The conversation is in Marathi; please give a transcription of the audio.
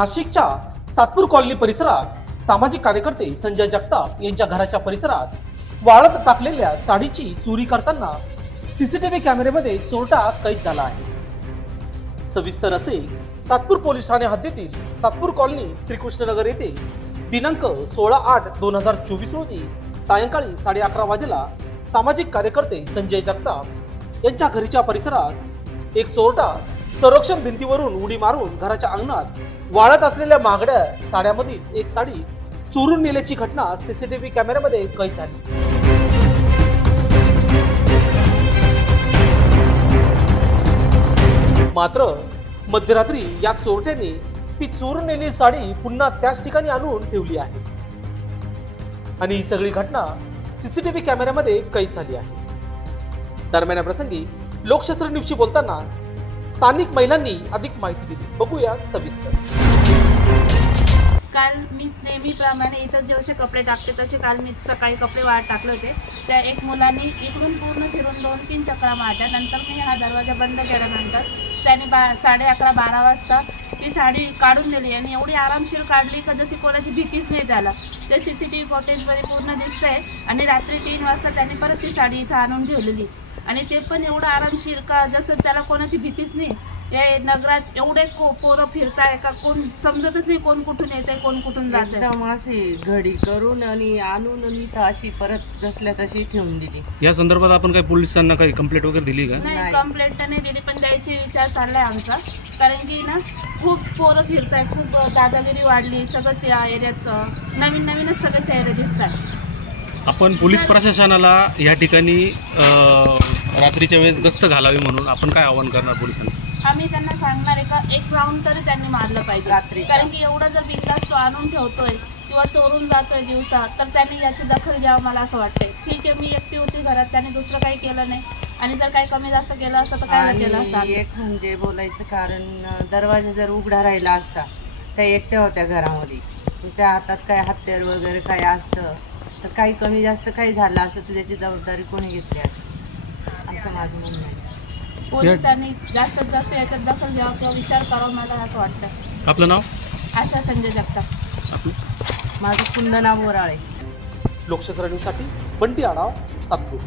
नाशिकच्या सातपूर कॉलनी परिसरात सामाजिक कार्यकर्ते संजय जगताप यांच्या घराच्या परिसरात वाळत टाकलेल्या साडीची चोरी करताना सीसीटीव्ही कॅमेऱ्यामध्ये चोरटा कैद झाला आहे। सविस्तर असे सातपूर पोलीस ठाणे हद्दीतील सातपूर कॉलनी श्रीकृष्णनगर येथे दिनांक 16/8/2024 रोजी सायंकाळी 11:30 वाजेला सामाजिक कार्यकर्ते संजय जगताप यांच्या घराच्या परिसरात एक चोरटा संरक्षण भिंतीवरून उडी मारून घराच्या अंगणात वाळत असलेल्या महागड्या साड्यामधील एक साडी चोरून नेल्याची घटना सीसीटीव्ही कॅमेऱ्यामध्ये कैद झाली। मात्र मध्यरात्री या चोरट्याने ती चोरून नेलेली साडी पुन्हा त्याच ठिकाणी आणून ठेवली आहे आणि ही सगळी घटना सीसीटीव्ही कॅमेऱ्यामध्ये कैद झाली आहे। दरम्यान या प्रसंगी लोकशास्त्र न्यूजशी बोलताना स्थानिक महिलांनी अधिक माहिती दिली। बघूया सविस्तर। काल मी नेहमीप्रमाणे इथं जसे कपडे टाकते तसे काल मी सकाळी कपडे वाळत टाकले होते। त्या एक मुलांनी इकडून पूर्ण फिरून 2-3 चक्रा मारल्या। नंतर मी हा दरवाजा बंद केल्यानंतर त्याने 11:30-12 वाजता ती साडी काढून नेली आणि एवढी आरामशीर काढली का जशी कोणाची भीतीच नाही त्याला। ते सीसीटीव्ही फुटेजमध्ये पूर्ण दिसतंय आणि रात्री 3 वाजता त्याने परत ती साडी इथं आणून ठेवलेली आणि ते पण एवढं आरामशीर का जसं त्याला कोणाची भीतीच नाही। या नगरात एवढे पोरं फिरताय का कोण समजतच नाही कोण कुठून येते कोण कुठून जाते। एकदम अशी घडी करून आणि आणून आणि अशी परत जसल्या तशी ठेवून दिली। या संदर्भात आपण काही पोलिसांना काही कंप्लेंट वगैरे दिली का? नाही, कंप्लेंट तर नाही दिली पण द्यायची विचार चाललाय आमचा, कारण की ना खूप पोरं फिरताय, खूप दादागिरी वाढली सगळंच या एरियात, नवीनच सगळे चेहरे दिसतात। आपण पोलीस प्रशासनाला या ठिकाणी रात्रीच्या वेळेस गस्त घालावी म्हणून आपण काय आवाहन करणार पोलिसांना? आम्ही त्यांना सांगणार आहे का एक राऊंड तरी त्यांनी मारलं पाहिजे रात्री, कारण की एवढा जर बिंदास तो आणून ठेवतोय किंवा चोरून जातोय दिवसा तर त्यांनी याची दखल घ्यावं मला असं वाटतंय। ठीक आहे, मी एकटी होती घरात, त्याने दुसरं काही केलं नाही आणि जर काही कमी जास्त केलं असतं तर काय केलं असतं। एक म्हणजे बोलायचं कारण दरवाजा जर उघडा राहिला असता त्या एकट्या होत्या घरामध्ये, तिच्या हातात काय हत्यार वगैरे काय असतं तर काही कमी जास्त काही झालं असतं तर त्याची जबाबदारी कोणी घेतली असते असं माझं म्हणणं आहे। पोलिसांनी जास्तीत जास्त याच्यात दखल घ्यावं किंवा विचार करावा मला असं वाटतं। आपलं नाव? आशा संजय जगताप। माझं कुंदना बोराळे। लोकशास्त्र न्यूजसाठी बंटी आढाव, सातपूर।